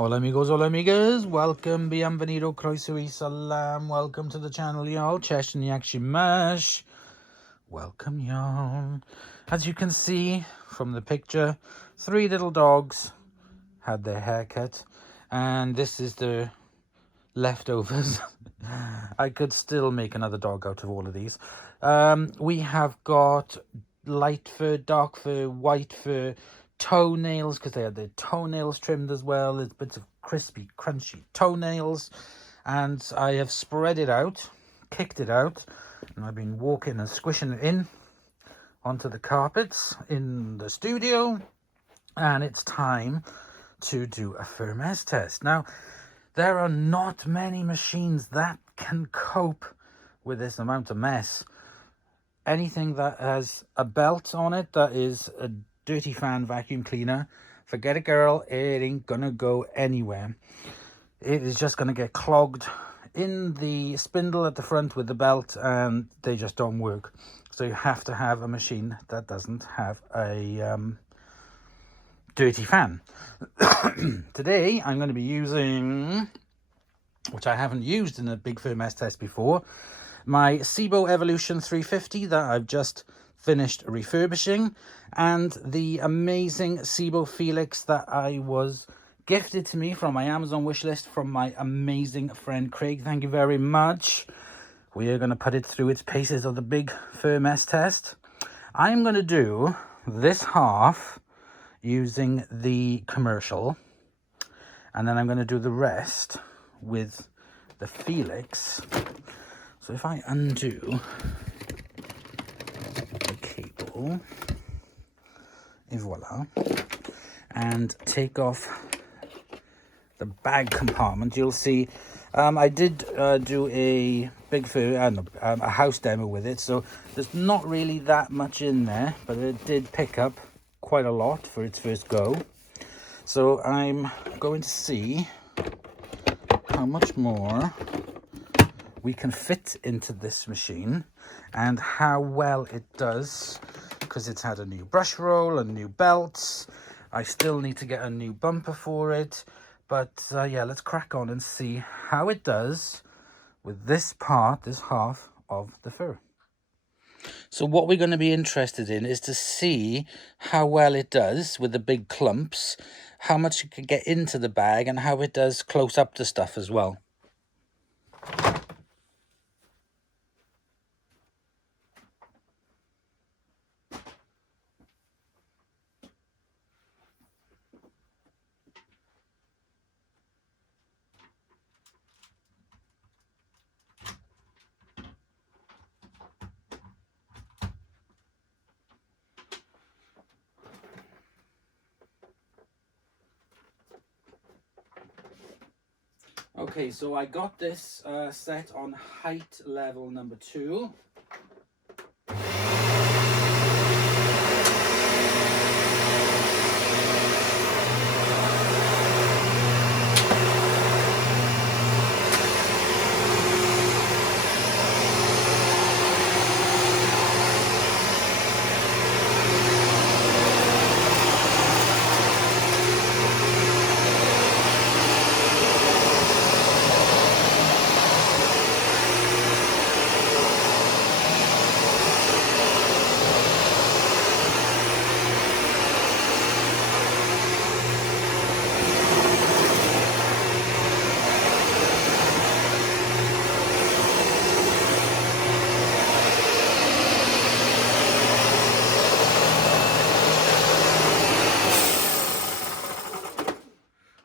Hola amigos, hola amigas, welcome, bienvenido, croeso y salam, welcome to the channel y'all, Cześć and Yakshi Mash, welcome y'all. As you can see from the picture, 3 little dogs had their hair cut, and this is the leftovers. I could still make another dog out of all of these. We have got light fur, dark fur, white fur, toenails, because they had their toenails trimmed as well. There's bits of crispy, crunchy toenails. And I have spread it out, kicked it out, and I've been walking and squishing it in onto the carpets in the studio. And it's time to do a fur mess test. Now, there are not many machines that can cope with this amount of mess. Anything that has a belt on it that is a dirty fan vacuum cleaner, forget it, girl, it ain't gonna go anywhere. It is just gonna get clogged in the spindle at the front with the belt, and they just don't work. So you have to have a machine that doesn't have a dirty fan. Today I'm going to be using, which I haven't used in a big fur mess test before, my Sebo Evolution 350 that I've just finished refurbishing, and the amazing Sebo Felix that I was gifted to me from my Amazon wishlist from my amazing friend Craig. Thank you very much. We are going to put it through its paces of the big fur mess test. I'm going to do this half using the commercial, and then I'm going to do the rest with the Felix. So if I undo the cable, et voila, and take off the bag compartment, you'll see I did do a big fur, a house demo with it, so there's not really that much in there, but it did pick up quite a lot for its first go. So I'm going to see how much more we can fit into this machine and how well it does, because it's had a new brush roll and new belts. I still need to get a new bumper for it, but yeah, let's crack on and see how it does with this part, this half of the fur. So what we're going to be interested in is to see how well it does with the big clumps, how much it can get into the bag, and how it does close up to stuff as well. Okay, so I got this set on height level number 2.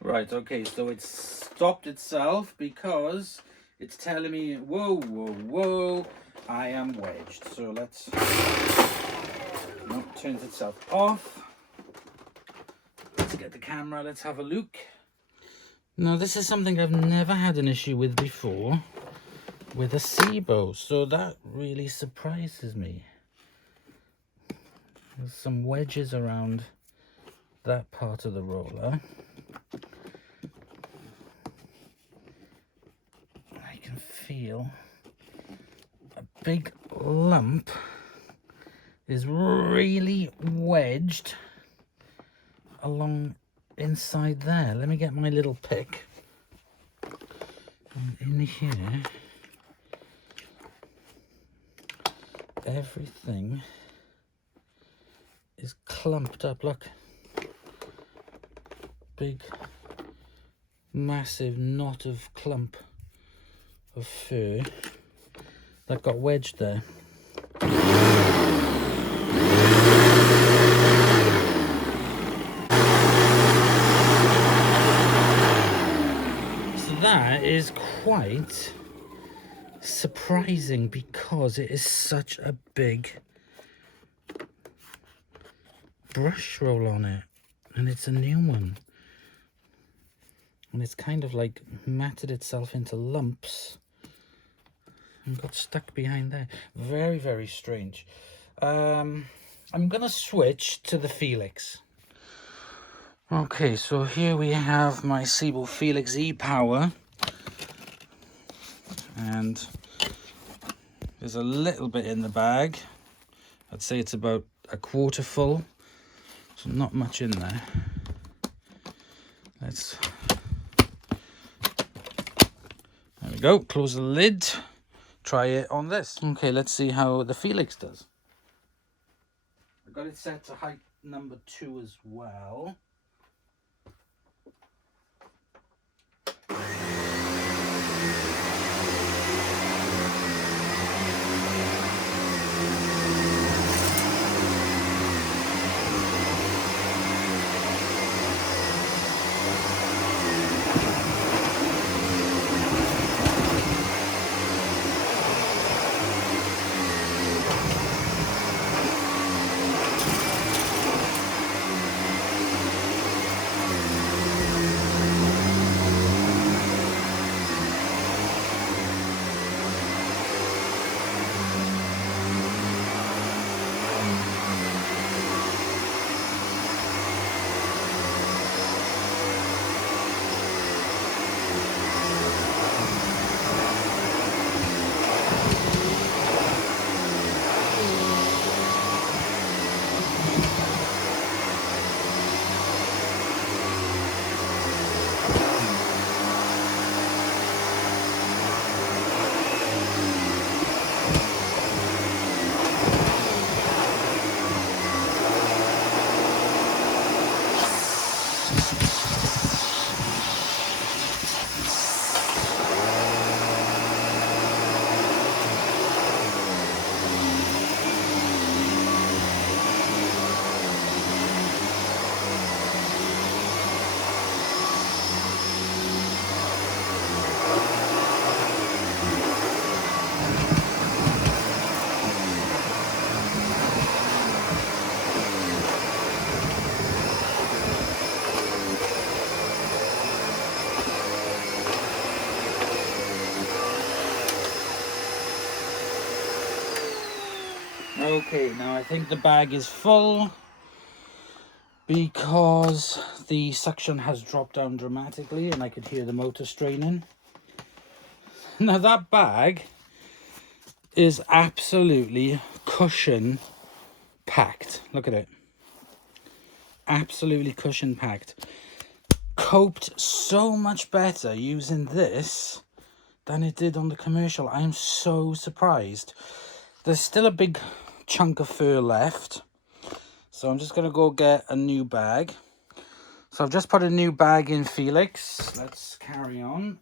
Right, okay, so it's stopped itself because it's telling me, whoa, whoa, whoa, I am wedged. So let's, no, it turns itself off. Let's get the camera, let's have a look. Now, this is something I've never had an issue with before with a Sebo, so that really surprises me. There's some wedges around that part of the roller. I can feel a big lump is really wedged along inside there. Let me get my little pick. And in here, everything is clumped up. Look, big massive knot of clump of fur that got wedged there. So that is quite surprising because it is such a big brush roll on it, and it's a new one, and it's kind of like matted itself into lumps and got stuck behind there. Very, very strange. I'm gonna switch to the Felix. Okay, so here we have my Sebo Felix e-Power, and there's a little bit in the bag. I'd say it's about a quarter full, so not much in there. There we go, close the lid, try it on this. Okay, let's see how the Felix does. I've got it set to height number 2 as well. Okay, now I think the bag is full because the suction has dropped down dramatically and I could hear the motor straining. Now that bag is absolutely cushion packed. Look at it. Absolutely cushion packed. Coped so much better using this than it did on the commercial. I'm so surprised. There's still a big chunk of fur left, so I'm just gonna go get a new bag. So I've just put a new bag in Felix. Let's carry on.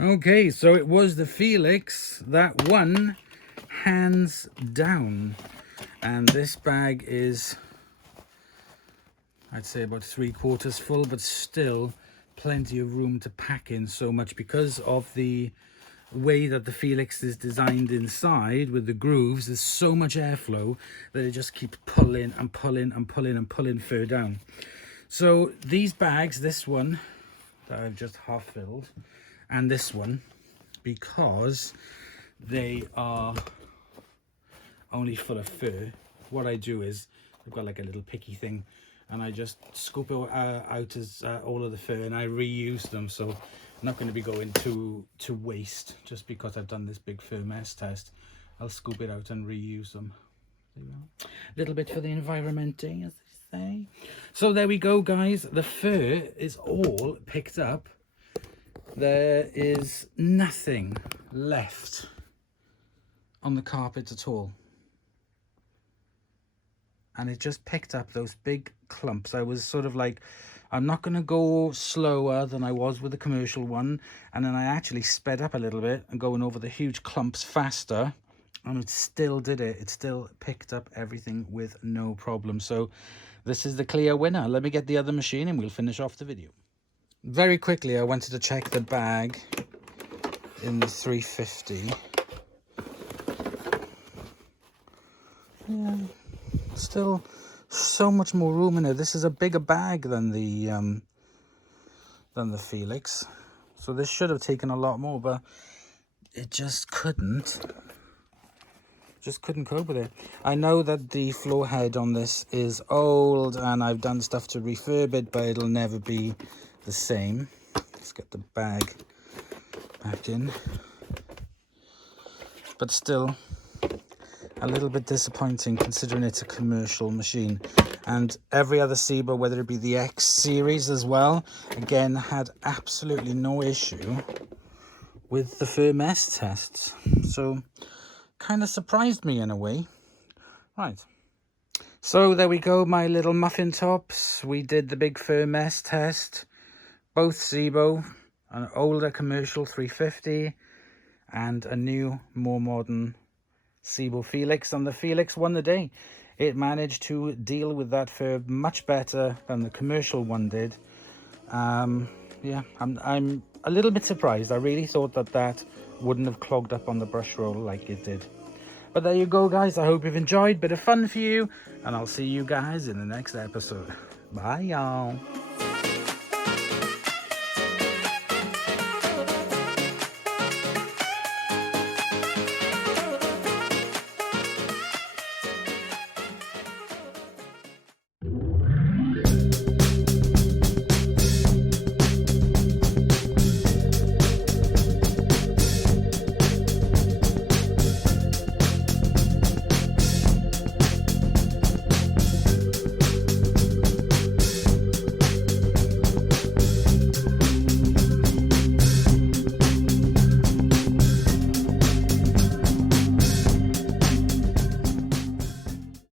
Okay, so it was the Felix that won, hands down. And this bag is, I'd say, about 3/4 full, but still plenty of room to pack in so much because of the way that the Felix is designed inside with the grooves. There's so much airflow that it just keeps pulling and pulling and pulling and pulling fur down. So these bags, this one that I've just half filled, and this one, because they are only full of fur, what I do is I've got like a little picky thing, and I just scoop out as all of the fur, and I reuse them. So I'm not going to be going to waste just because I've done this big fur mess test. I'll scoop it out and reuse them. There you go. A little bit for the environment, as they say. So there we go, guys. The fur is all picked up. There is nothing left on the carpet at all. And it just picked up those big clumps. I was sort of like, I'm not going to go slower than I was with the commercial one. And then I actually sped up a little bit and going over the huge clumps faster. And it still did it. It still picked up everything with no problem. So this is the clear winner. Let me get the other machine and we'll finish off the video. Very quickly, I wanted to check the bag in the 350. Yeah. Still so much more room in it. This is a bigger bag than the Felix, so this should have taken a lot more, but it just couldn't cope with it. I know that the floor head on this is old and I've done stuff to refurb it, but it'll never be the same. Let's get the bag back in, but still a little bit disappointing considering it's a commercial machine. And every other Sebo, whether it be the X series as well, again had absolutely no issue with the fur mess tests. So kind of surprised me in a way. Right, so there we go, my little muffin tops. We did the big fur mess test, both Sebo, an older commercial 350 and a new, more modern Sebo Felix, and the Felix won the day. It managed to deal with that fur much better than the commercial one did. Yeah, I'm a little bit surprised. I really thought that wouldn't have clogged up on the brush roll like it did. But there you go, guys. I hope you've enjoyed. Bit of fun for you, and I'll see you guys in the next episode. Bye, y'all.